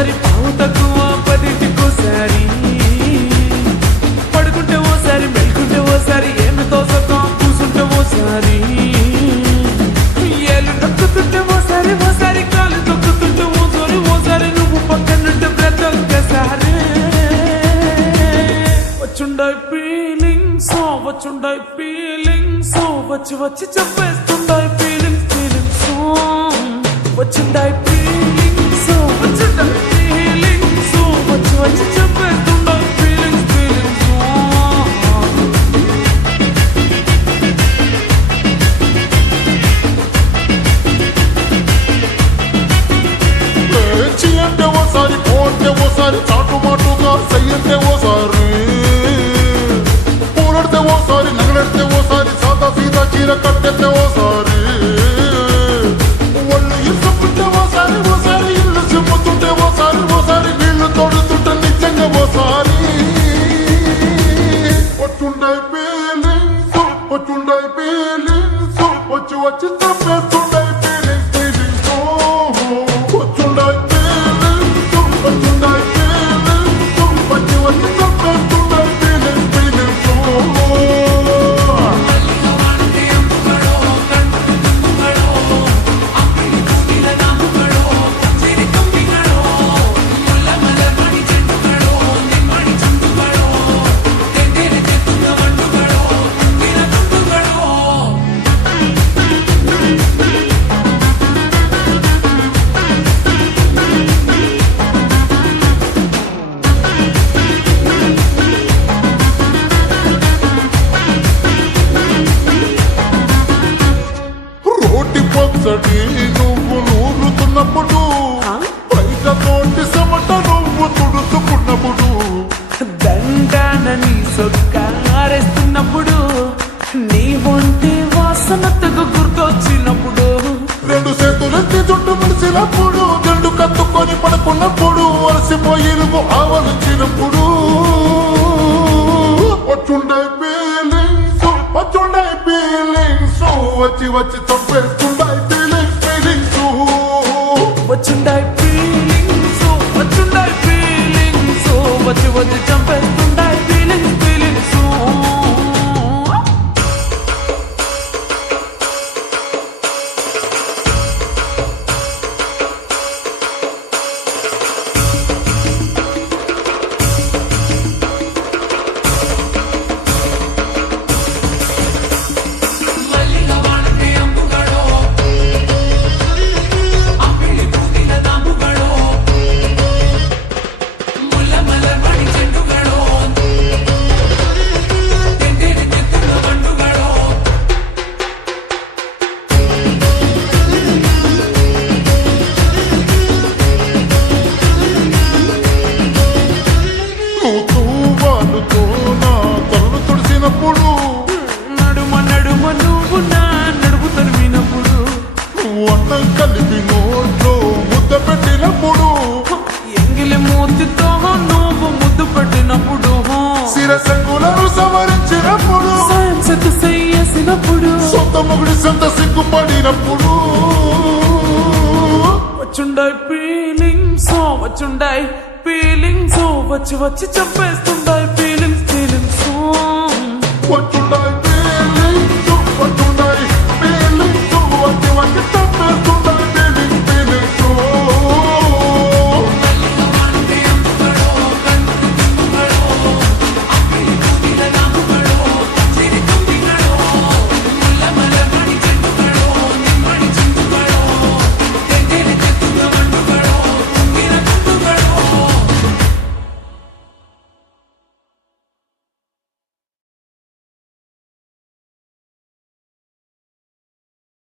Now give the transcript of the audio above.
ఓసారి పావు తక్కువ పదింటికోసారి పడుకుంటే ఓసారి మెల్కుంటే ఓసారి ఏమి తోసక కూసుంటే ఓసారి ఏళ్ళు నొక్కుతుంటే ఓసారి ఓసారి కాలు తొక్కుతుంటే ఓసారి ఓసారి నువ్వు పక్కనుంటే ప్రతొక్కసారి వచ్చుండాయి ఫీలింగ్స్ వచ్చుండాయి ఫీలింగ్స్ వచ్చి వచ్చి చెప్పేస్తుండాయి ఫీలింగ్స్ ఫీలింగ్స్ వచ్చుండాయి ఫీలింగ్స్ వచ్చుండాయి ఫీలింగ్స్ వచ్చి వచ్చి చెప్పేస్తుండాయి ఫీలింగ్స్ ఫీలింగ్స్ పేచి అంటే ఓసారి పోతే ఓసారి చాటుమాటుగా సయ్యంటే ఓసారి పూలడితే ఓసారి నగలడితే ఓసారి సాదా సీదా చీర కట్టెత్తే ఓసారి ఒళ్ళు ఇసుకుంటే ఓసారి ఓసారి ఇల్లు చిమ్ముతుంటే ఓసారి ఓసారి నీళ్లు తోడుతుంటే నిజంగా ఓసారి వచ్చుండాయి ఫీలింగ్స్ వచ్చుండాయి ఫీలింగ్స్ వచ్చి వచ్చి చంపేస్తుండాయి ఫీలింగ్స్ ఫీలింగ్స్ వచ్చుండాయి ఫీలింగ్స్ వచ్చుండాయి ఫీలింగ్స్ వచ్చి వచ్చి చంపేస్తుండాయి ఫీలింగ్స్ ఫీలింగ్స్ రోటి పచ్చడి నువ్వు నూరుతున్నప్పుడు బయట తోటి సమట నువ్వు తుడుచుకున్నప్పుడు దండానని సొక్కారేస్తున్నప్పుడు నీ ఒంటి వాసనతకు గుర్తొచ్చినప్పుడు రెండు చేతులెత్తి జుట్టు మెలిసినప్పుడు జండు కత్తుకొని పడుకున్నప్పుడు అలసిపోయి నువ్వు ఆవలించినప్పుడు వచ్చుండాయి ఫీలింగ్స్ వచ్చుండాయి ఫీలింగ్స్ వచ్చి వచ్చి చంపేస్తుండాయి ఫీలింగ్స్ ఫీలింగ్స్ వచ్చుండాయి ఫీలింగ్స్ వచ్చుండాయి ఫీలింగ్స్ వచ్చి వచ్చి చంపేస్తుండాయి ఫీలింగ్స్ ఫీలింగ్స్ నువ్వు తూవాలుతో నా తలను తుడిసినప్పుడు నడుమ నడుమ నువ్వు నా నడుపు తరిమినప్పుడు నువ్వు అన్నం కలిపి నోట్లో ముద్ద పెట్టినప్పుడు ఎంగిలి మూతితో నువ్వు ముద్దు పెట్టినప్పుడు శిరసంగులను సవరించినప్పుడు సైన్సెత్ చేసినప్పుడు సొంత మొగుడి సొంత సిగ్గుపడినప్పుడు వచ్చుండాయి ఫీలింగ్స్ వచ్చుండాయి ఫీలింగ్స్ వచ్చి వచ్చి చెప్పేస్తుండాయి ఫీలింగ్స్ ఫీలింగ్స్ వచ్చుండాయి